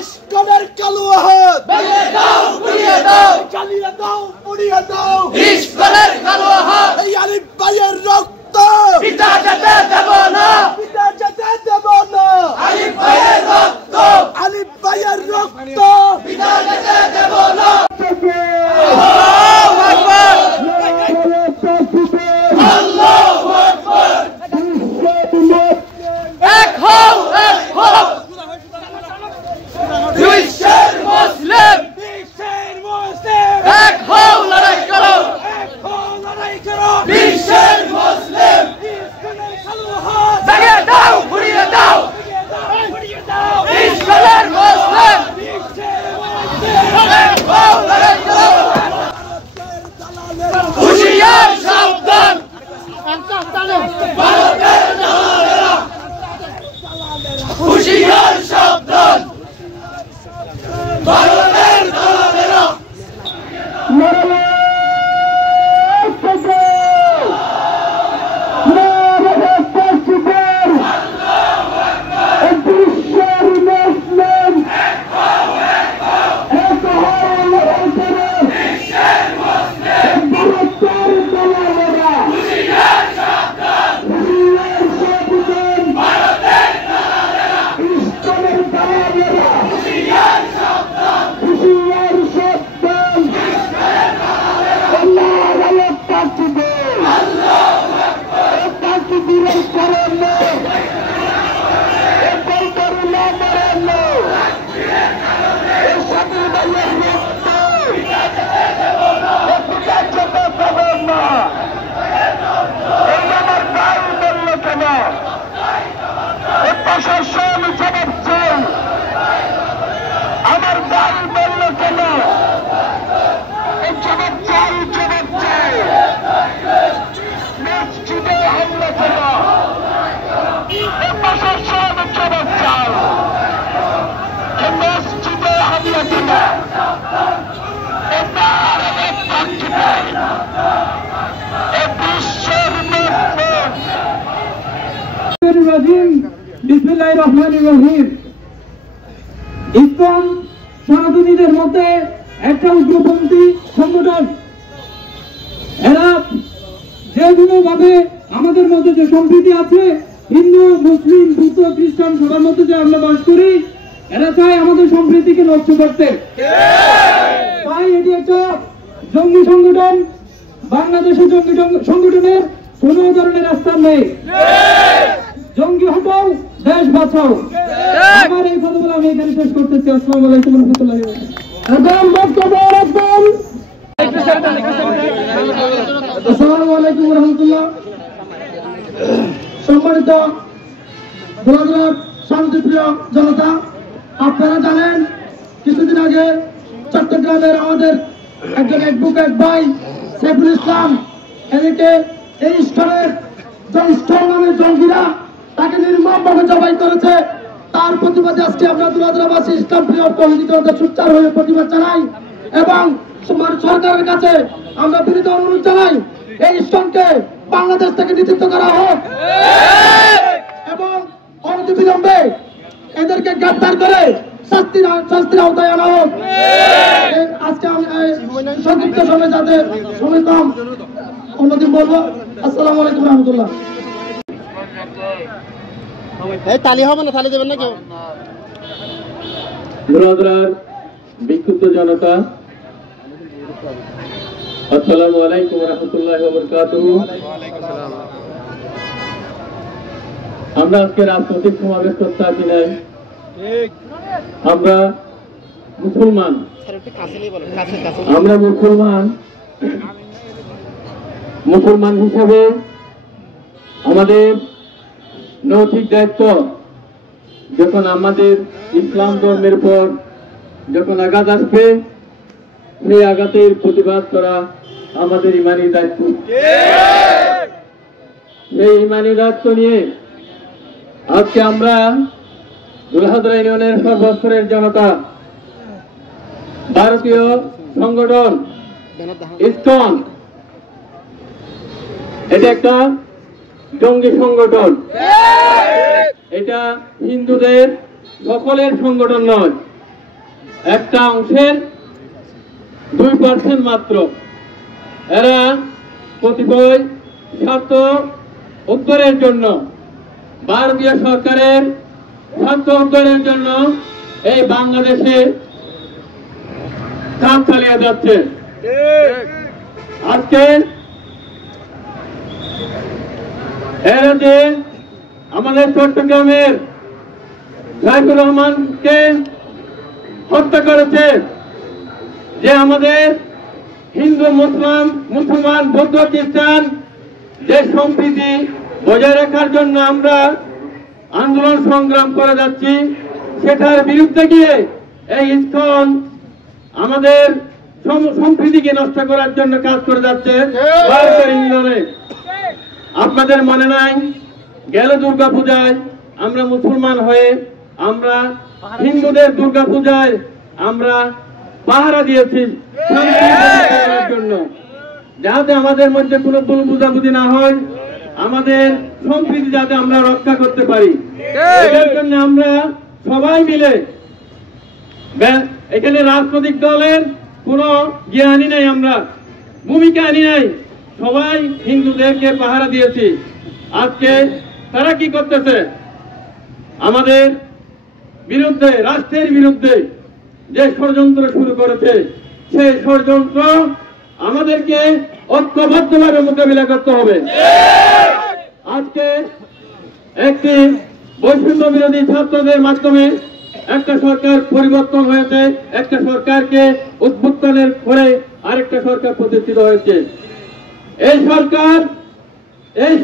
ইসকনের কালো হাত ভেঙে দাও, পুড়িয়ে দাও, জ্বালিয়ে দাও, পুড়িয়ে দাও, ইসকনের কালো হাত। এই আলিফ ভাইয়ের রক্ত পিতা যেতে দেব না, পিতা যেতে দেব না। আলিফ ভাইয়ের রক্ত, আলিফ ভাইয়ের রক্ত পিতা যেতে দেব না। আল্লাহু আকবার, আল্লাহু আকবার। এক হও, এক হও, বিশ্বের মুসলিম, বিশ্বের মুসলিম। এক হও, লড়াই করো, এক হও, লড়াই করো, বিশ্বের মুসলিম। ইসকনের কালো হাত ভেঙে দাও, পুড়িয়ে দাও, পুড়িয়ে দাও, ইসকনের মুসলিম, বিশ্বের মুসলিম। এক হও, লড়াই করো। হুঁশিয়ার সাবধান, ভারতের দালালেরা, হুঁশিয়ার সাবধান, ভারতের দালালেরা। বিসমিল্লাহির রহমানির রহিম। ইসলাম সনাতনীদের মধ্যে একটা উগ্রপন্থী সংগঠন। এরা যে কোনো ভাবে আমাদের মধ্যে যে সম্প্রীতি আছে, হিন্দু, মুসলিম, বুদ্ধ, খ্রিস্টান সবার মধ্যে যে আমরা বাস করি, এরা চায় আমাদের সম্প্রীতিকে নষ্ট করতে। তাই এটি একটা জঙ্গি সংগঠন। বাংলাদেশের জঙ্গি সংগঠনের কোন ধরনের স্থান নেই। জঙ্গি হটাও, দেশ বাঁচাও। আমার এই কথা বলে আমি এখানে শেষ করতেছি। আসসালামু আলাইকুম ওয়া রাহমাতুল্লাহি ওয়া বারাকাতুহু। আসসালামু আলাইকুম ওয়া রাহমাতুল্লাহ। সম্মানিত গোলাগুলার শান্তিপ্রিয় জনতা, আপনারা জানেন কিছুদিন আগে চট্টগ্রামের আমাদের একজন অ্যাডভোকেট ভাই সাইফুল ইসলাম, এদিকে এই স্তরের নামের জঙ্গিরা তাকে নির্মমভাবে জবাই করেছে। তার প্রতিবাদে আজকে আমরা দুরাদ্রাবাসী ইসলাম প্রিয় তৌহিদি জনতা সোচ্চার হয়ে প্রতিবাদ জানাই এবং সরকারের কাছে আমরা বিনীত অনুরোধ জানাই এই ইসলামকে বাংলাদেশ থেকে নিষিদ্ধ করা হোক এবং অনতিবিলম্বে এদেরকে গ্রেফতার করে শাস্তির আওতায় আনা হোক। আজকে আমি সংক্ষিপ্ত সময় যাতে সময় কম, অন্যদিন বলবো। আসসালামু আলাইকুম রহমতুল্লাহ। তালি হবে না, তালি দেবেন না কেউ। বিক্ষুব্ধ জনতা, আসসালামু আলাইকুম ওয়া রাহমাতুল্লাহি ওয়া বারাকাতুহু। আমরা আজকে রাজনৈতিক সমাবেশ করতে আসি নাই। আমরা মুসলমান, আমরা মুসলমান হিসাবে আমাদের নৈতিক দায়িত্ব, যখন আমাদের ইসলাম ধর্মের পর যখন আঘাত আসবে, সেই আঘাতের প্রতিবাদ করা আমাদের ইমানি দায়িত্ব। এই ইমানি দায়িত্ব নিয়ে আজকে আমরা দুলহাদরা ইউনিয়নের সর্বস্তরের জনতা, ভারতীয় সংগঠন ইসকন, এটা একটা জঙ্গি সংগঠন। এটা হিন্দুদের সকলের সংগঠন নয়, একটা অংশের 2% মাত্র। এরা কতিপয় স্বার্থ উদ্ধারের জন্য, ভারতীয় সরকারের স্বার্থ উদ্ধারের জন্য এই বাংলাদেশে কাজ চালিয়ে যাচ্ছে। আজকে এর যে আমাদের চট্টগ্রামের সাইফুর রহমানকে হত্যা করেছে, যে আমাদের হিন্দু মুসলমান বৌদ্ধ খ্রিস্টান যে সম্প্রীতি বজায় রাখার জন্য আমরা আন্দোলন সংগ্রাম করে যাচ্ছি, সেটার বিরুদ্ধে গিয়ে এই ইসকন আমাদের সম্প্রীতিকে নষ্ট করার জন্য কাজ করে যাচ্ছে ভারতের ইন্ধনে। আপনাদের মনে নাই, গেল দুর্গা পূজায় আমরা মুসলমান হয়ে আমরা হিন্দুদের দুর্গা পূজায় আমরা পাহারা দিয়েছি জন্য, যাতে আমাদের মধ্যে কোনো ভুল বুঝাবুঝি না হয়, আমাদের সম্প্রীতি যাতে আমরা রক্ষা করতে পারি। এর জন্য আমরা সবাই মিলে, এখানে রাজনৈতিক দলের কোনো জ্ঞানী নাই, আমরা ভূমিকা আনি নাই, সবাই হিন্দুদেরকে পাহারা দিয়েছি। আজকে তারা কি করতেছে? আমাদের বিরুদ্ধে, রাষ্ট্রের বিরুদ্ধে যে ষড়যন্ত্র শুরু করেছে, সেই ষড়যন্ত্র আমাদেরকে ঐক্যবদ্ধভাবে মোকাবিলা করতে হবে। আজকে একটি বৈষম্য বিরোধী ছাত্রদের মাধ্যমে একটা সরকার পরিবর্তন হয়েছে, একটা সরকারকে উদ্বুদ্ধনের পরে আরেকটা সরকার প্রতিষ্ঠিত হয়েছে। এই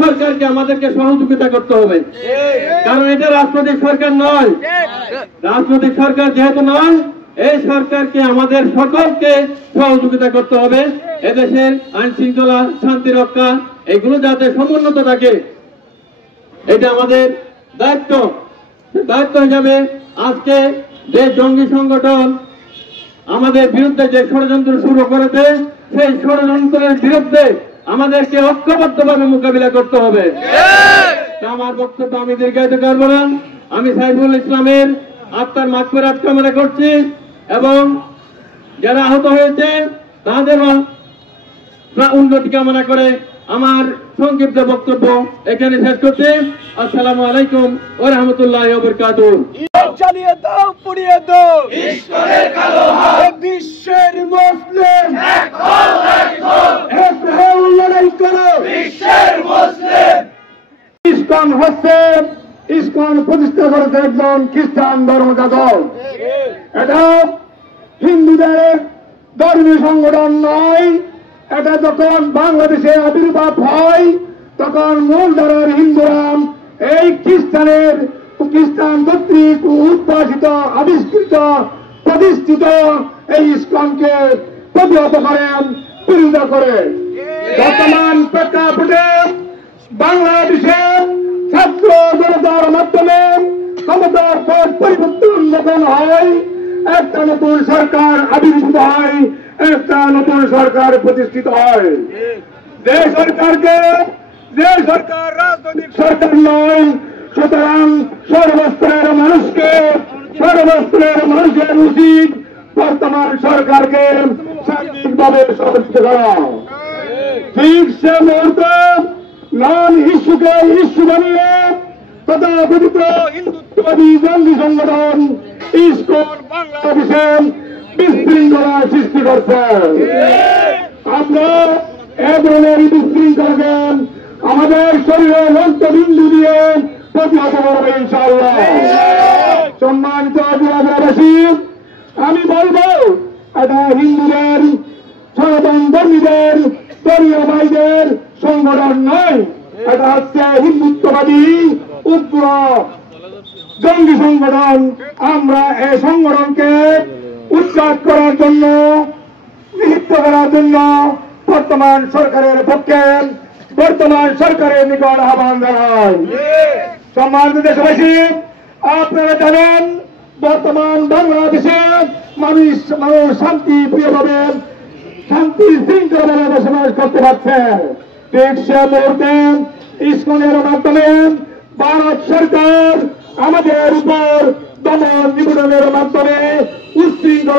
সরকারকে আমাদেরকে সহযোগিতা করতে হবে, কারণ এটা রাজনৈতিক সরকার নয়। রাজনৈতিক সরকার যেহেতু নয়, এই সরকারকে আমাদের সকলকে সহযোগিতা করতে হবে। এদেশের আইন শৃঙ্খলা, শান্তি রক্ষা এগুলো যাতে সমুন্নত থাকে, এটা আমাদের দায়িত্ব। দায়িত্ব হিসাবে আজকে যে জঙ্গি সংগঠন আমাদের বিরুদ্ধে যে ষড়যন্ত্র শুরু করেছে, সেই ষড়যন্ত্রের বিরুদ্ধে আমাদেরকে ঐক্যবদ্ধভাবে মোকাবিলা করতে হবে। আমার বক্তব্য আমি দীর্ঘায়িত করব না। আমি সাইফুল ইসলামের আত্মার মাগফিরাত কামনা করছি এবং যারা আহত হয়েছে তাদেরও উন্নতি কামনা করে আমার সংক্ষিপ্ত বক্তব্য এখানে শেষ করছি। আসসালামু আলাইকুম ওয়া রাহমাতুল্লাহি ওয়া বারাকাতুহু। জ্বালিয়ে দাও, পুড়িয়ে দাও ইসকনের কালো হাত, বিশ্বের মুসলিম এক হও, লড়াই করো বিশ্বের মুসলিম। ইসকন হচ্ছে, ইসকন প্রতিষ্ঠা করেছে একজন খ্রিস্টান ধর্মযাজক। এটা হিন্দুদের ধর্মীয় সংগঠন নয়। এটা যখন বাংলাদেশে আবির্ভাব হয়, তখন মূলধারার হিন্দুরা এই খ্রিস্টান কর্তৃক উদ্ভাসিত, আবিষ্কৃত, প্রতিষ্ঠিত এই ইসকনকে প্রতিহত করেন, বিরোধিতা করে। বর্তমান প্রেক্ষাপটে বাংলাদেশে ছাত্র জনতার মাধ্যমে ক্ষমতার পথ পরিবর্তন যখন হয়, একটা নতুন সরকার আবির্ভূত হয়, একটা নতুন সরকার প্রতিষ্ঠিত হয়। যে সরকার রাজনৈতিক সরকার নয়, সুতরাং সর্বস্তরের মানুষের উচিত বর্তমান সরকারকে সার্বিকভাবে সহযোগিতা করা। ঠিক সে মুহূর্তে নন ইস্যুকে ইস্যু বানিয়ে তথাকথিত হিন্দুত্ববাদী জঙ্গি সংগঠন ইসকন বাংলাদেশে বিশৃঙ্খলা সৃষ্টি করছে। আমরা এ ধরনের বিশৃঙ্খলাকে আমাদের শরীরের রক্তবিন্দু দিয়ে প্রতিহত করবো ইনশাআল্লাহ। সম্মানিত জেলাবাসী, আমি বলবো এটা হিন্দুদের, সনাতন ধর্মীদের, ধর্মীয় ভাইদের সংগঠন নয়, এটা হচ্ছে হিন্দুত্ববাদী উগ্র জঙ্গি সংগঠন। আমরা এই সংগঠনকে উচ্ছেদ করার জন্য, নিষিদ্ধ করার জন্য বর্তমান সরকারের পক্ষে, বর্তমান সরকারের নিকট আহ্বান জানাই। সম্মানিত দেশবাসী, আপনারা জানেন বর্তমান বাংলাদেশে মানুষ শান্তি প্রিয়ভাবে, শান্তি শৃঙ্খলাভাবে বসবাস করতে পারছে। ঠিক সে মুহূর্তে ইসকনের মাধ্যমে ভারত সরকার আমাদের উপর দমন নিপীড়নের মাধ্যমে উচ্ছৃঙ্খল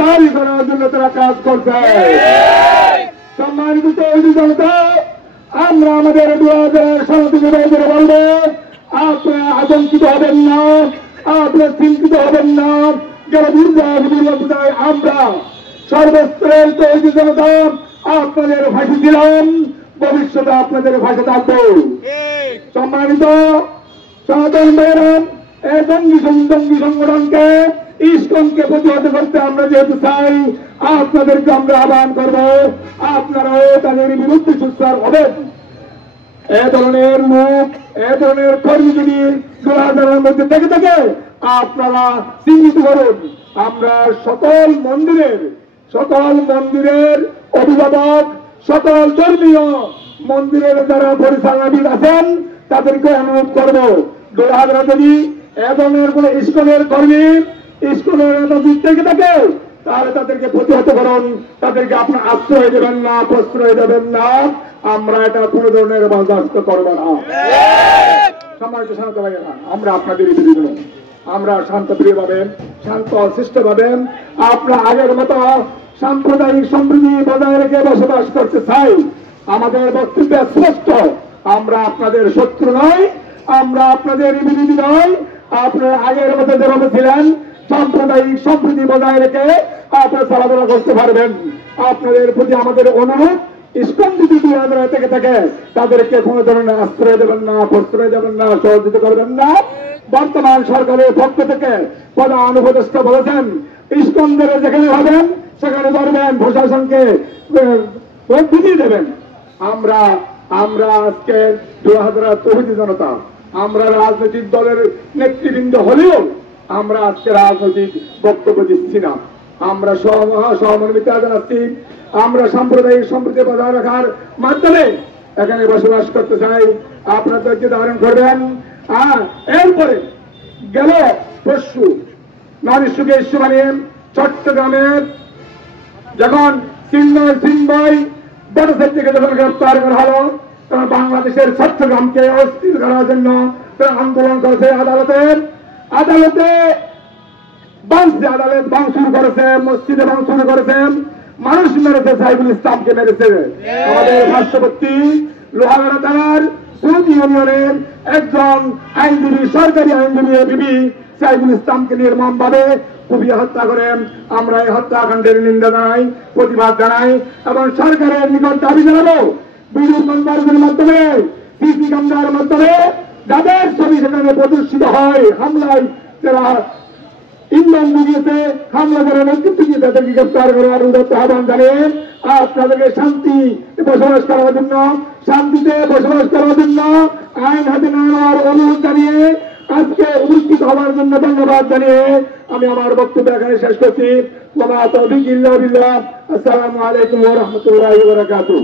দাবি করার জন্য তারা কাজ করছে। সম্মানিত জনতা, আমরা আমাদের সনাতনী ভাইদের বলবো, আপনারা আতঙ্কিত হবেন না, আপনারা চিন্তিত হবেন না। যারা দুর্গায় আমরা সর্বস্তরের তৈরি জনতা আপনাদের ফাঁসি দিলাম, ভবিষ্যতে আপনাদের ফাঁসি থাকবো। সম্মানিত সনাতন ভাইয়েরা, এই জঙ্গি সংগঠনকে ইসকনকে প্রতিহত করতে আমরা যেহেতু চাই, আপনাদেরকে আমরা আহ্বান করবো, আপনারাও তাদের বিরুদ্ধে সুস্থার হবেন। এ ধরনের লোক, এ ধরনের কর্মী যদি দুরাচারের মধ্যে থেকে থাকে আপনারা চিহ্নিত করুন। আমরা সকল মন্দিরের অভিভাবক, সকল ধর্মীয় মন্দিরের যারা পরিচালনাবিদ আছেন তাদেরকে অনুরোধ করবো, দুরাচার যদি এ ধরনের কোন ইসকনের কর্মী, ইসকনের দিক থেকে থাকে তাহলে তাদেরকে প্রতিহত করুন, তাদেরকে আপনার আশ্রয় দেবেন না, প্রশ্রয় দেবেন না। আমরা এটা কোনো ধরনের বরদাস্ত করবো না। সম্মানিত শান্ত ভাইয়েরা, আমরা আপনাদের বিরুদ্ধে আমরা শান্তপ্রিয় ভাবেন, শান্ত শিষ্ট ভাবেন, আপনারা আগের মতো সাম্প্রদায়িক সম্প্রীতি বজায় রেখে বসবাস করতে চাই। আমাদের বক্তব্য স্পষ্ট, আমরা আপনাদের শত্রু নয়, আমরা আপনাদের বিরোধী নয়। আপনারা আগের মতো যেভাবে ছিলেন সাম্প্রদায়িক সম্প্রীতি বজায় রেখে আপনারা চলাফেরা করতে পারবেন। আপনাদের প্রতি আমাদের অনুরোধ, ইসকন যদি দুরাচার থেকে থাকে তাদেরকে কোনো ধরনের আশ্রয় দেবেন না, প্রশ্রয় দেবেন না, সহযোগিতা করবেন না। বর্তমান সরকারের পক্ষ থেকে প্রধান উপদেষ্টা বলেছেন, ইসকনদের যেখানে হবেন সেখানে ধরবেন, প্রশাসনকে বুঝিয়ে দেবেন। আমরা আজকে 2000 তৌহিদি জনতা, আমরা রাজনৈতিক দলের নেতৃবৃন্দ হলেও আমরা আজকে রাজনৈতিক বক্তব্য দিচ্ছি না। আমরা সহমর্মিতা জানাচ্ছি। আমরা সাম্প্রদায়িক সম্প্রীতি বজায় রাখার মাধ্যমে এখানে বসবাস করতে চাই। আপনারা ধৈর্য ধারণ করবেন। এরপরে গেল পরশু নারীশুকে ইস্যু বানিয়ে চট্টগ্রামের যখন সিংবাই বড় থেকে যখন গ্রেপ্তার করা হলো, তখন বাংলাদেশের চট্টগ্রামকে অস্থির করার জন্য আন্দোলন করেছে। আদালতে আদালত ভাঙচুর করেছে, মসজিদে ভাঙচুর করেছেন, মানুষ মেরেছে, সাইফুল ইসলামকে মেরেছে। আমাদের পার্শ্ববর্তী লোহাগড়া থানার সৌদি ইউনিয়নের একজন আইনজীবী, সরকারি আইনজীবী বিবি সাইফুল ইসলামকে নির্মমভাবে কুপিয়ে হত্যা করেন। আমরা এই হত্যাকাণ্ডের নিন্দা জানাই, প্রতিবাদ জানাই এবং সরকারের নিকট দাবি জানাবো, ভিডিও কনফারেন্সের মাধ্যমে, সিসি ক্যামেরার মাধ্যমে যাদের ছবি সেখানে প্রদর্শিত হয়, হামলায় যারা ইন্ধন জুগিয়েছে, হামলা করে নেতৃত্ব দিয়ে তাদেরকে গ্রেপ্তার করার আহ্বান জানিয়ে আপনাদেরকে শান্তিতে বসবাস করার জন্য, আইন হাতে নেওয়ার অনুরোধ জানিয়ে আজকে উপস্থিত হওয়ার জন্য ধন্যবাদ জানিয়ে আমি আমার বক্তব্য এখানে শেষ করছি। আসসালামু আলাইকুম ওয়া রাহমাতুল্লাহি ওয়া বারাকাতুহু।